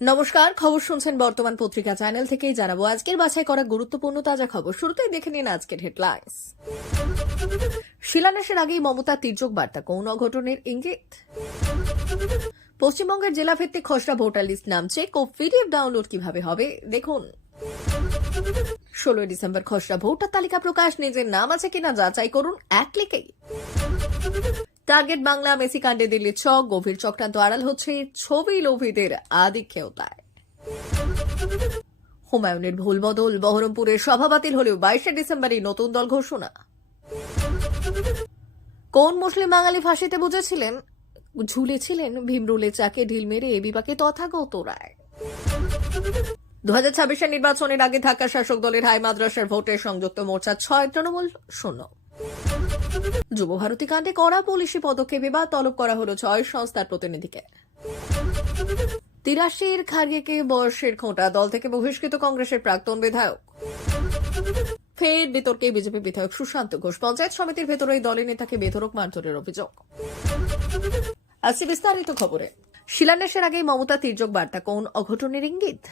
নমস্কার, খবর শুনছেন বর্তমান পত্রিকা চ্যানেল থেকেই জানাবো আজকের বাছাই করা গুরুত্বপূর্ণ তাজা খবর। শুরুতেই দেখে নিন আজকের হেডলাইন্স। শিলান্যাসের আগেই মমতা তির্যক বার্তা, কোন অঘটনের ইঙ্গিত? পশ্চিমবঙ্গের জেলাভিত্তিক খসড়া ভোটার লিস্ট নাম চেক ও পিডিএফ ডাউনলোড কিভাবে হবে দেখুন। 16 ডিসেম্বর খসড়া ভোটার তালিকা প্রকাশ, নিজের নাম আছে কিনা যাচাই করুন এক ক্লিকেই। টার্গেট বাংলা, মেসি কাণ্ডে দিল্লির ছক, গভীর চক্রান্ত আড়াল হচ্ছে ছবি লোভীদের আধিক্যতায়। হুমায়ুনের ভুল বদল, বহরমপুরের সভা বাতিল হলেও 22 ডিসেম্বরই নতুন দল ঘোষণা। কোন মুসলিম বাঙালি ফাঁসিতে বুঝেছিলেন ঝুলেছিলেন ভীমরুলে চাকে ঢিল মেরে বিপাকে তথাগত রায়। 2026 নির্বাচনের আগে ঢাকা শাসক দলের হাই মাদ্রাসার ভোটে সংযুক্ত মোর্চা 6, তৃণমূল 0। যুব ভারতী কাণ্ডে কড়া পুলিশি পদক্ষেপে বা তলব করা হলো 6 সংস্থার প্রতিনিধিকে। 83 খার্গেকে বয়সের খোঁটা, দল থেকে বহিষ্কৃত কংগ্রেসের প্রাক্তন বিধায়ক। ফের বিতর্কে বিজেপি বিধায়ক সুশান্ত ঘোষ, পঞ্চায়েত সমিতির ভেতরেই দলের নেতাকে বেধড়ক মারধরের অভিযোগ। আসছে বিস্তারিত খবরে। শিলান্যাসের আগেই মমতা তির্যক বার্তা, কোন অঘটনের ইঙ্গিত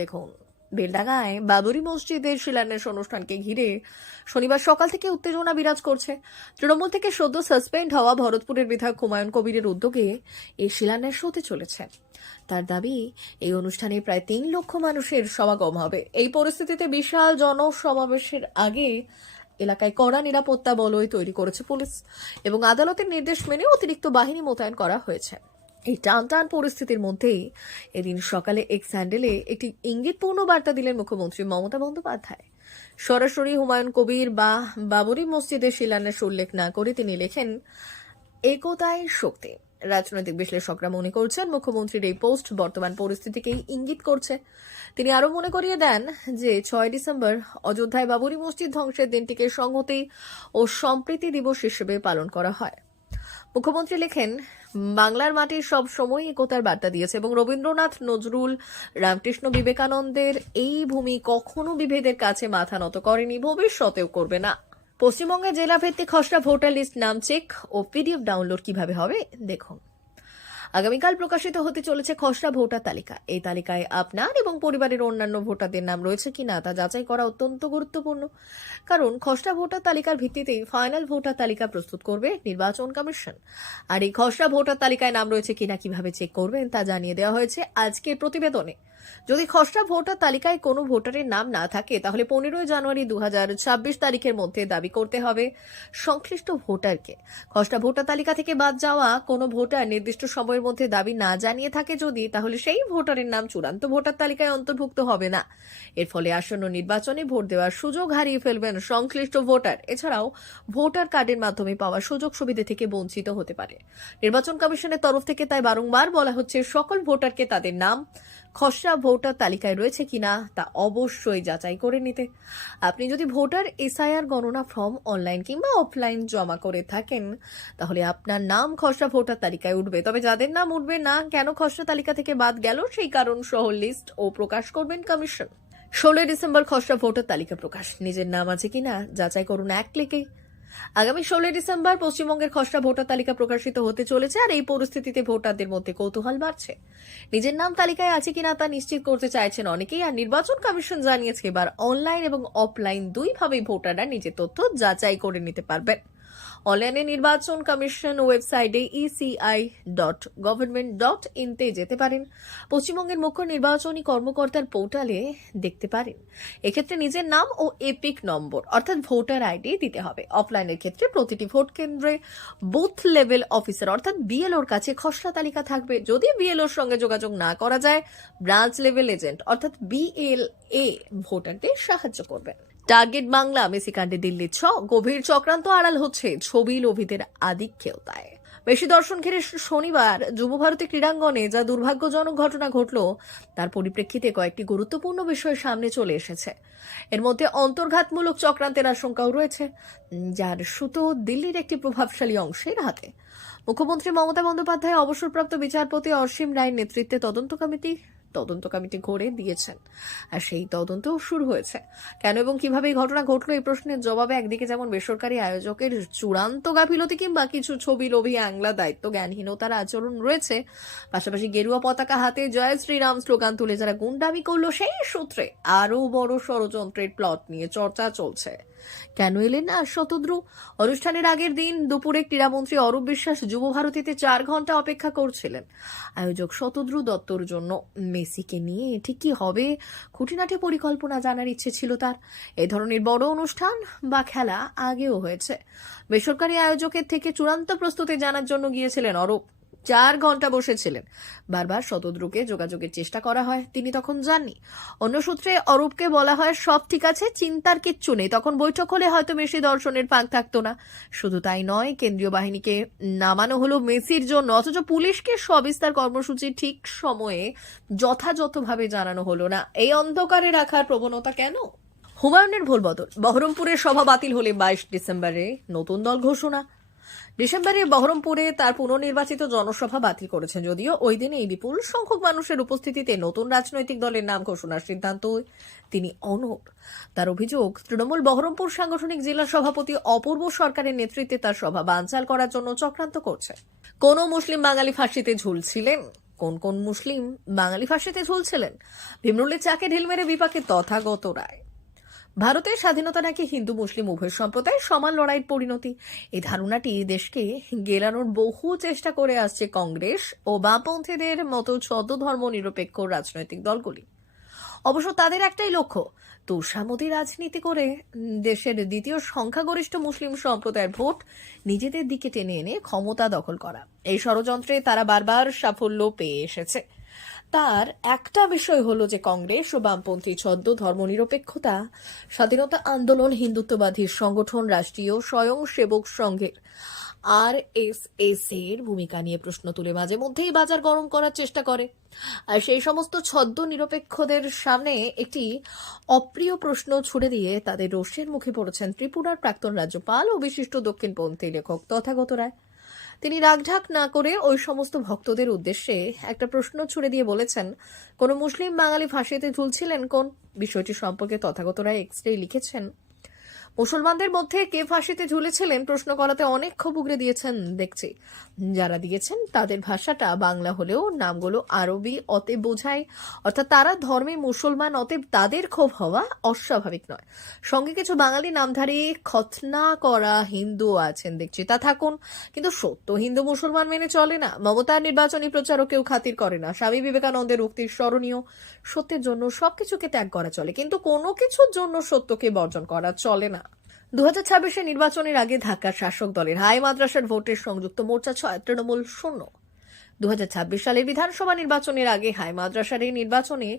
দেখুন। বেলডাঙ্গায় বাবরি মসজিদের শিলান্যাস অনুষ্ঠানকে ঘিরে শনিবার সকাল থেকে উত্তেজনা বিরাজ করছে। তৃণমূল থেকে সদ্য সাসপেন্ড হওয়া ভরতপুরের বিধায়ক হুমায়ুন কবিরের উদ্যোগে এই শিলান্যাস হতে চলেছে। তার দাবি, এই অনুষ্ঠানে প্রায় 3 লক্ষ মানুষের সমাগম হবে। এই পরিস্থিতিতে বিশাল জনসমাবেশের আগে এলাকায় কড়া নিরাপত্তা বলয় তৈরি করেছে পুলিশ এবং আদালতের নির্দেশ মেনে অতিরিক্ত বাহিনী মোতায়েন করা হয়েছে। এই টানটান পরিস্থিতির মধ্যেই এদিন সকালে এক্স হ্যান্ডেলে একটি ইঙ্গিতপূর্ণ বার্তা দিলেন মুখ্যমন্ত্রী মমতা বন্দ্যোপাধ্যায়। সরাসরি হুমায়ুন কবির বা বাবরি মসজিদের শিলান্যাস উল্লেখ না করে তিনি লেখেন, একতায় শক্তি। রাজনৈতিক বিশ্লেষকরা মনে করছেন মুখ্যমন্ত্রীর এই পোস্ট বর্তমান পরিস্থিতিকেই ইঙ্গিত করছে। তিনি আরো মনে করিয়ে দেন যে 6 ডিসেম্বর অযোধ্যায় বাবরি মসজিদ ধ্বংসের দিনটিকে সংহতি ও সম্প্রীতি দিবস হিসেবে পালন করা হয়। মুখ্যমন্ত্রী লেখেন, বাংলার মাটি সব সময় একতার বার্তা দিয়েছে এবং রবীন্দ্রনাথ, নজরুল, রামকৃষ্ণ, বিবেকানন্দের এই ভূমি কখনো বিভেদের কাছে মাথা নত করেনি, ভবিষ্যতেও করবে না। পশ্চিমবঙ্গে জেলাভিত্তিক খসড়া ভোটার লিস্ট নাম চেক ও পিডিএফ ডাউনলোড কিভাবে হবে দেখুন। আগামীকাল প্রকাশিত হতে চলেছে খসড়া ভোটার তালিকা। এই তালিকায় আপনার এবং পরিবারের অন্যান্য ভোটারদের নাম রয়েছে কিনা তা যাচাই করা অত্যন্ত গুরুত্বপূর্ণ, কারণ খসড়া ভোটার তালিকার ভিত্তিতেই ফাইনাল ভোটার তালিকা প্রস্তুত করবে নির্বাচন কমিশন। আর এই খসড়া ভোটার তালিকায় নাম রয়েছে কিনা কিভাবে চেক করবেন তা জানিয়ে দেওয়া হয়েছে আজকের প্রতিবেদনে। যদি খসড়া ভোটার তালিকায় কোনো ভোটারের নাম না থাকে তাহলে 15 জানুয়ারি 2026 তারিখের মধ্যে দাবি করতে হবে সংশ্লিষ্ট ভোটারকে। খসড়া ভোটার তালিকা থেকে বাদ যাওয়া কোনো ভোটার নির্দিষ্ট সময়ের মধ্যে দাবি না জানিয়ে থাকে যদি, তাহলে সেই ভোটারের নাম চূড়ান্ত ভোটার তালিকায় অন্তর্ভুক্ত হবে না। এর ফলে আসন্ন নির্বাচনে ভোট দেওয়ার সুযোগ হারিয়ে ফেলবেন সংশ্লিষ্ট ভোটার। এছাড়াও ভোটার কার্ডের মাধ্যমে পাওয়া সুযোগ সুবিধা থেকে বঞ্চিত হতে পারে। নির্বাচন কমিশনের তরফ থেকে তাই বারংবার বলা হচ্ছে সকল ভোটারকে তাদের নাম খসড়া ভোটার তালিকায় রয়েছে কিনা তা অবশ্যই যাচাই করে নিতে। আপনি যদি ভোটার এসআইআর গণনা ফর্ম অনলাইন কিংবা অফলাইন জমা করে থাকেন তাহলে আপনার নাম খসড়া ভোটার তালিকায় উঠবে, তবে যাদের নাম উঠবে না, কেন খসড়া তালিকা থেকে বাদ গেল সেই কারণ সহ লিস্ট ও প্রকাশ করবেন কমিশন। 16 ডিসেম্বর খসড়া ভোটার তালিকা প্রকাশ, নিজের নাম আছে কিনা যাচাই করুন এক ক্লিকেই। আগামী 16 ডিসেম্বর পশ্চিমবঙ্গের খসড়া ভোটার তালিকা প্রকাশিত হতে চলেছে, আর এই পরিস্থিতিতে ভোটারদের মধ্যে কৌতূহল বাড়ছে। নিজের নাম তালিকায় আছে কিনা তা নিশ্চিত করতে চাইছেন অনেকেই, আর নির্বাচন কমিশন জানিয়েছে এবার অনলাইন এবং অফলাইন দুইভাবেই ভোটাররা নিজের তথ্য যাচাই করে নিতে পারবেন। অনলাইনে নির্বাচন কমিশন ওয়েবসাইটে eci.government.in তে যেতে পারেন। পশ্চিমবঙ্গের মুখ্য নির্বাচনী কর্মকর্তার পোর্টালে দেখতে পারেন। এক্ষেত্রে নিজের নাম ও এপিক নম্বর অর্থাৎ ভোটার আইডি দিতে হবে। অফলাইনের ক্ষেত্রে প্রতিটি ভোট কেন্দ্রে বুথ লেভেল অফিসার অর্থাৎ বিএলওর কাছে খসড়া তালিকা থাকবে। যদি বিএলওর সঙ্গে যোগাযোগ না করা যায়, ব্রাঞ্চ লেভেল এজেন্ট অর্থাৎ বিএলএ ভোটারদের সাহায্য করবেন। টার্গেট বাংলা, মেসি কাণ্ডে দিল্লির ছক, গভীর চক্রান্ত আড়াল হচ্ছে ছবি লোভীদের আধিক্যতায়। বেশি দর্শন ঘিরে শনিবার যুবভারতী ক্রীড়াঙ্গনে যা দুর্ভাগ্যজনক ঘটনা ঘটল তার পরিপ্রেক্ষিতে কয়েকটি গুরুত্বপূর্ণ বিষয় সামনে চলে এসেছে। এর মধ্যে অন্তর্ঘাতমূলক চক্রান্তের আশঙ্কাও রয়েছে, যার সুতো দিল্লির একটি প্রভাবশালী অংশের হাতে। মুখ্যমন্ত্রী মমতা বন্দ্যোপাধ্যায় অবসরপ্রাপ্ত বিচারপতি অসীম রায়ের নেতৃত্বে তদন্ত কমিটি তদন্ত কমিটি গড়ে দিয়েছেন, আর সেই তদন্তও শুরু হয়েছে। কেন এবং কিভাবে এই ঘটনা ঘটলো, এই প্রশ্নের জবাবে একদিকে যেমন বেসরকারি আয়োজকের চূড়ান্ত গাফিলতি কিংবা কিছু ছবি লোভী আংলা দায়িত্ব জ্ঞানহীনতার আচরণ রয়েছে, পাশাপাশি গেরুয়া পতাকা হাতে জয় শ্রীরাম স্লোগান তুলে যারা গুন্ডামি করলো সেই সূত্রে আরো বড় ষড়যন্ত্রের প্লট নিয়ে চর্চা চলছে। কেন এলেন না শতদ্রু? অনুষ্ঠানের আগের দিন দুপুরে ক্রীড়ামন্ত্রী অরূপ বিশ্বাস যুব ভারতীতে 4 ঘন্টা অপেক্ষা করছিলেন আয়োজক শতদ্রু দত্তর জন্য। মেসিকে নিয়ে ঠিক কি হবে খুঁটিনাটি পরিকল্পনা জানার ইচ্ছে ছিল তার। এই ধরনের বড় অনুষ্ঠান বা খেলা আগেও হয়েছে। বেসরকারি আয়োজকের থেকে চূড়ান্ত প্রস্তুতি জানার জন্য গিয়েছিলেন অরূপ। 4 ঘন্টা বসেছিলেন। বারবার শতদ্রুকে যোগাযোগের চেষ্টা করা হয়, তিনি তখন যাননি। অন্য সূত্রে অরূপকে বলা হয় সব ঠিক আছে, চিন্তার কিচ্ছু নেই। তখন বৈঠক হলে হয়তো মেসি দর্শনের ফাঁক থাকতো না। শুধু তাই নয়, কেন্দ্রীয় বাহিনীকে নামানো হলো মেসির জন্য, অথচ পুলিশকে সবিস্তার কর্মসূচি ঠিক সময়ে যথাযথভাবে জানানো হলো না। এই অন্ধকারে রাখার প্রবণতা কেন? হুমায়ুনের ভুল বদল, বহরমপুরের সভা বাতিল হলে 22 ডিসেম্বরে নতুন দল ঘোষণা। ডিসেম্বরে বহরমপুরে তার পুনর্নির্বাচিত জনসভা বাতিল করেছেন, যদিও ওই দিনে এই বিপুল সংখ্যক মানুষের উপস্থিতিতে নতুন রাজনৈতিক দলের নাম ঘোষণার সিদ্ধান্ত তিনি অনড়। তার অভিযোগ, তৃণমূল বহরমপুর সাংগঠনিক জেলা সভাপতি অপূর্ব সরকারের নেতৃত্বে তার সভা বানচাল করার জন্য চক্রান্ত করছে। কোন মুসলিম বাঙালি ফাঁসিতে ঝুলছিলেন? কোন মুসলিম বাঙালি ফাঁসিতে ঝুলছিলেন? ভীমরুলের চাকে ঢিল মেরে বিপাকে তথাগত রায়। ভারতের স্বাধীনতা নাকি হিন্দু মুসলিম উভয় সম্প্রদায়ের সমান লড়াইয়ের পরিণতি, এই ধারণাটি দেশকে গেলানোর বহু চেষ্টা করে আসছে কংগ্রেস ও বামপন্থীদের মতো ধর্ম নিরপেক্ষ রাজনৈতিক দলগুলি। অবশ্য তাদের একটাই লক্ষ্য, তোষামোদী রাজনীতি করে দেশের দ্বিতীয় সংখ্যাগরিষ্ঠ মুসলিম সম্প্রদায়ের ভোট নিজেদের দিকে টেনে এনে ক্ষমতা দখল করা। এই ষড়যন্ত্রে তারা বারবার সাফল্য পেয়ে এসেছে। তার একটা বিষয় হলো যে কংগ্রেস ও বামপন্থী ধর্মনিরপেক্ষতা, স্বাধীনতা আন্দোলন, হিন্দুত্ববাদী সংগঠন, রাষ্ট্রীয় স্বয়ংসেবক সংঘের RSS এর ভূমিকা নিয়ে প্রশ্ন তুলে মাঝে মধ্যেই বাজার গরম করার চেষ্টা করে। আর সেই সমস্ত নিরপেক্ষদের সামনে একটি অপ্রিয় প্রশ্ন ছুড়ে দিয়ে তাদের রোষের মুখে পড়েছেন ত্রিপুরার প্রাক্তন রাজ্যপাল ও বিশিষ্ট দক্ষিণপন্থী লেখক তথাগত রায়। তিনি রাগঢাক না করে ওই সমস্ত ভক্তদের উদ্দেশ্যে একটা প্রশ্ন ছুড়ে দিয়ে বলেছেন, কোন মুসলিম বাঙালি ফাঁসিতে ঝুলছিলেন কোন? বিষয়টি সম্পর্কে তথাগত রায় এক্সরে লিখেছেন, মুসলমানদের মধ্যে কে ফাঁসিতে ঝুলেছিলেন প্রশ্ন করাতে অনেক ক্ষোভ উগরে দিয়েছেন দেখছি। যারা দিয়েছেন তাদের ভাষাটা বাংলা হলেও নামগুলো আরবি, অতএব বোঝায় অর্থাৎ তারা ধর্মে মুসলমান, অতএব তাদের ক্ষোভ হওয়া অস্বাভাবিক নয়। সঙ্গে কিছু বাঙালি নামধারী খতনা করা হিন্দু আছেন দেখছি, তা থাকুন, কিন্তু সত্য হিন্দু মুসলমান মেনে চলে না। মমতার নির্বাচনী প্রচারও কেউ খাতির করে না। স্বামী বিবেকানন্দের উক্তির স্মরণীয়, সত্যের জন্য সবকিছুকে ত্যাগ করা চলে, কিন্তু কোনো কিছুর জন্য সত্যকে বর্জন করা চলে না। 2026 নির্বাচনের আগে ঢাকার শাসক দলের হাই মাদ্রাসার ভোটের সংযুক্ত মোর্চা 6, তৃণমূল 0। 2026 সালের বিধানসভা নির্বাচনের আগে হাই মাদ্রাসার এই নির্বাচনে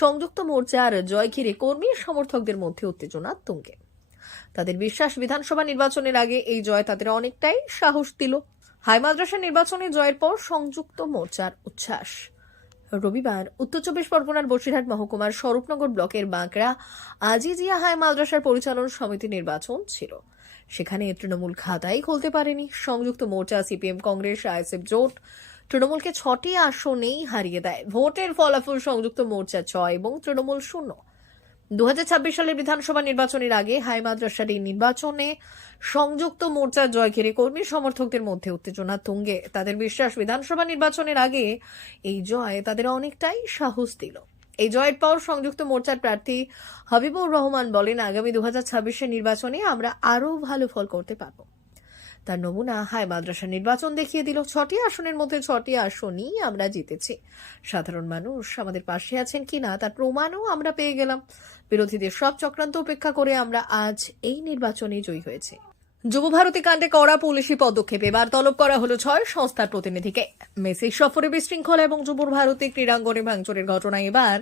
সংযুক্ত মোর্চার জয় ঘিরে কর্মী সমর্থকদের মধ্যে উত্তেজনা তুঙ্গে। তাদের বিশ্বাস, বিধানসভা নির্বাচনের আগে এই জয় তাদের অনেকটাই সাহস দিল। হাই মাদ্রাসা নির্বাচনে জয়ের পর সংযুক্ত মোর্চার উচ্ছ্বাস। রবিবার উত্তর 24 পরগনার বসিরহাট মহকুমার স্বরূপনগর ব্লকের বাঁকড়া আজিজিয়া হাই মাদ্রাসার পরিচালন সমিতি নির্বাচন ছিল। সেখানে তৃণমূল খাতাই খুলতে পারেনি। সংযুক্ত মোর্চা, সিপিএম, কংগ্রেস, আইএসএফ জোট তৃণমূলকে 6টি আসনেই হারিয়ে দেয়। ভোটের ফলাফল সংযুক্ত মোর্চা 6 এবং তৃণমূল 0। 2026 সালের বিধানসভা নির্বাচনের আগে হাই মাদ্রাসার এই নির্বাচনে সংযুক্ত মোর্চার জয় ঘিরে কর্মী সমর্থকদের মধ্যে উত্তেজনা তুঙ্গে। তাদের বিশ্বাস, বিধানসভা নির্বাচনের আগে এই জয় তাদের অনেকটাই সাহস দিল। এই জয়ের পর সংযুক্ত মোর্চার প্রার্থী হাবিবুর রহমান বলেন, আগামী 2026 নির্বাচনে আমরা আরো ভালো ফল করতে পারব। তার নমুনা হাই মাদ্রাসা নির্বাচন দেখিয়ে দিল। 6টি আসনের মধ্যে 6টি আসনই আমরা জিতেছি। সাধারণ মানুষ আমাদের পাশে আছেন কিনা তার প্রমাণও আমরা পেয়ে গেলাম। বিরোধীদের সব চক্রান্ত উপেক্ষা করে আমরা আজ এই নির্বাচনে জয়ী হয়েছি। যুবভারতী কাণ্ডে কড়া পুলিশি পদক্ষেপ, এবার তলব করা হলো 6 সংস্থার প্রতিনিধিকে। মেসির সফরে বিশৃঙ্খলা এবং যুবভারতী ক্রীড়াঙ্গনে ভাঙচুরের ঘটনায় এবার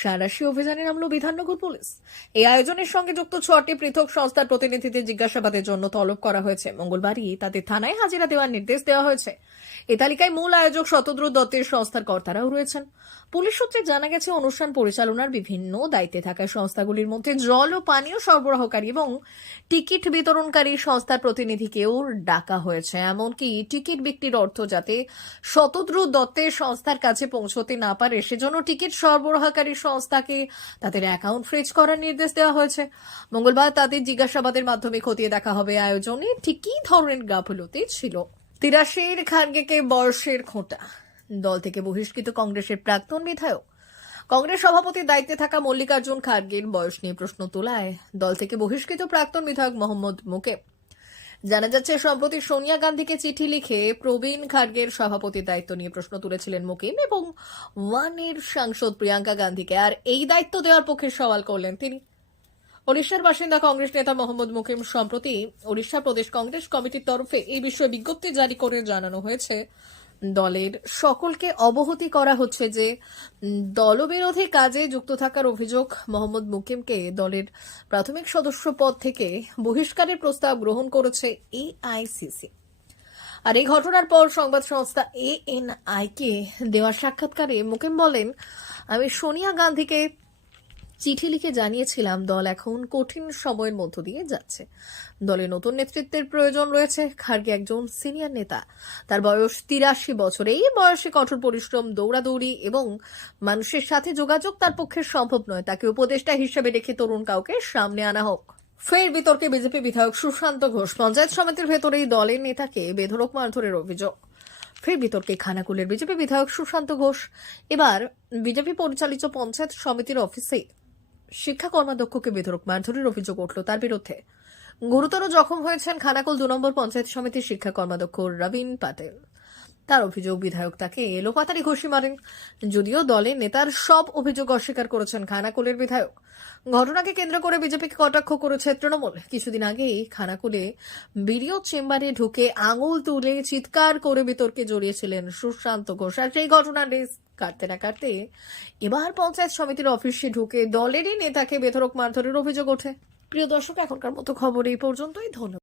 সাঁড়াশি অভিযানে নামলো বিধাননগর পুলিশ। এই আয়োজনের সঙ্গে যুক্ত 6টি পৃথক সংস্থার প্রতিনিধিদের জিজ্ঞাসাবাদের জন্য তলব করা হয়েছে। মঙ্গলবারই তাদের থানায় হাজিরা দেওয়ার নির্দেশ দেওয়া হয়েছে। এই তালিকায় মূল আয়োজক শতদ্রু দত্তের সংস্থার কর্তারাও রয়েছেন। পুলিশ সূত্রে জানা গেছে, অনুষ্ঠান পরিচালনার বিভিন্ন দায়িত্বে থাকা সংস্থাগুলির মধ্যে জল ও পানীয় সরবরাহকারী এবং টিকিট বিতরণকারী সংস্থার প্রতিনিধিকেও ডাকা হয়েছে, এমনকি টিকিট বিক্রির অর্থ যাতে শতদ্রু দত্তের সংস্থার কাছে পৌঁছতে না পারে সেজন্য টিকিট সরবরাহকারী সংস্থাকে তাদের অ্যাকাউন্ট ফ্রিজ করার নির্দেশ দেওয়া হয়েছে। মঙ্গলবার তাদের জিজ্ঞাসাবাদের মাধ্যমে খতিয়ে দেখা হবে আয়োজনে ঠিক কী ধরনের গাফিলতি ছিল। 83 খার্গেকে বয়সের খোঁটা, দল থেকে বহিষ্কৃত কংগ্রেসের প্রাক্তন বিধায়ক। কংগ্রেস সভাপতির দায়িত্বে থাকা মল্লিকার্জুন খার্গের বয়স নিয়ে প্রশ্ন তোলায় দল থেকে বহিষ্কৃত প্রাক্তন বিধায়ক মোহাম্মদ মুকিম। জানা যাচ্ছে, সম্প্রতি সোনিয়া গান্ধীকে চিঠি লিখে প্রবীণ খার্গের সভাপতির দায়িত্ব নিয়ে প্রশ্ন তুলেছিলেন মুকিম এবং ওয়ানের সাংসদ প্রিয়াঙ্কা গান্ধীকে, আর এই দায়িত্ব দেওয়ার পক্ষে সওয়াল করলেন তিনি। ওড়িশার বাসিন্দা কংগ্রেস নেতা মোহাম্মদ মুকিম সম্প্রতি ওড়িশা প্রদেশ কংগ্রেস কমিটির তরফে এই বিষয়ে বিজ্ঞপ্তি জারি করে জানানো হয়েছে, দলের সকলকে অবহিত করা হচ্ছে যে দলবিরোধী কাজে যুক্ত থাকার অভিযোগ মোহাম্মদ মুকিমকে দলের প্রাথমিক সদস্য পদ থেকে বহিষ্কারের প্রস্তাব গ্রহণ করেছে এআইসিসি। আর এই ঘটনার পর সংবাদ সংস্থা ANI কে দেওয়া সাক্ষাৎকারে মুকিম বলেন, আমি সোনিয়া গান্ধীকে চিঠি লিখে জানিয়েছিলাম দল এখন কঠিন সময়ের মধ্য দিয়ে যাচ্ছে, দলে নতুন নেতৃত্বের প্রয়োজন রয়েছে। খার্গে একজন সিনিয়র নেতা, তার বয়স 83 বছর। এই বয়সে কঠোর পরিশ্রম, দৌড়াদৌড়ি এবং মানুষের সাথে যোগাযোগ তার পক্ষে সম্ভব নয়। তাকে উপদেষ্টা হিসেবে রেখে তরুণ কাউকে সামনে আনা হোক। ফের বিতর্কে বিজেপি বিধায়ক সুশান্ত ঘোষ। পঞ্চায়েত সমিতির ভেতরেই দলের নেতাকে বেধড়ক মারধরের অভিযোগ। ফের বিতর্কে খানাকুলের বিজেপি বিধায়ক সুশান্ত ঘোষ। এবার বিজেপি পরিচালিত পঞ্চায়েত সমিতির অফিসে শিক্ষা কর্মাধ্যক্ষকে বেধড়ক মারধরের অভিযোগ উঠল তার বিরুদ্ধে। গুরুতর জখম হয়েছেন খানাকুল 2 নম্বর পঞ্চায়েত সমিতির শিক্ষা কর্মাধ্যক্ষ রবীন পাটেল। তার অভিযোগ, বিধায়ক তাকে এলোপাতাড়ি ঘুষি মারেন। যদিও দলের নেতার সব অভিযোগ অস্বীকার করেছেন খানাকুলের বিধায়ক। ঘটনাকে কেন্দ্র করে বিজেপিকে কটাক্ষ করেছে তৃণমূল। কিছুদিন আগেই খানাকুলে বিডিও চেম্বারে ঢুকে আঙুল তুলে চিৎকার করে বিতর্কে জড়িয়েছিলেন সুশান্ত ঘোষ। আর সেই ঘটনার রেস কাটতে না কাটতে এবার পঞ্চায়েত সমিতির অফিসে ঢুকে দলেরই নেতাকে বেধড়ক মারধরের অভিযোগ ওঠে। প্রিয় দর্শক, এখনকার মতো খবর এই পর্যন্তই। ধন্যবাদ।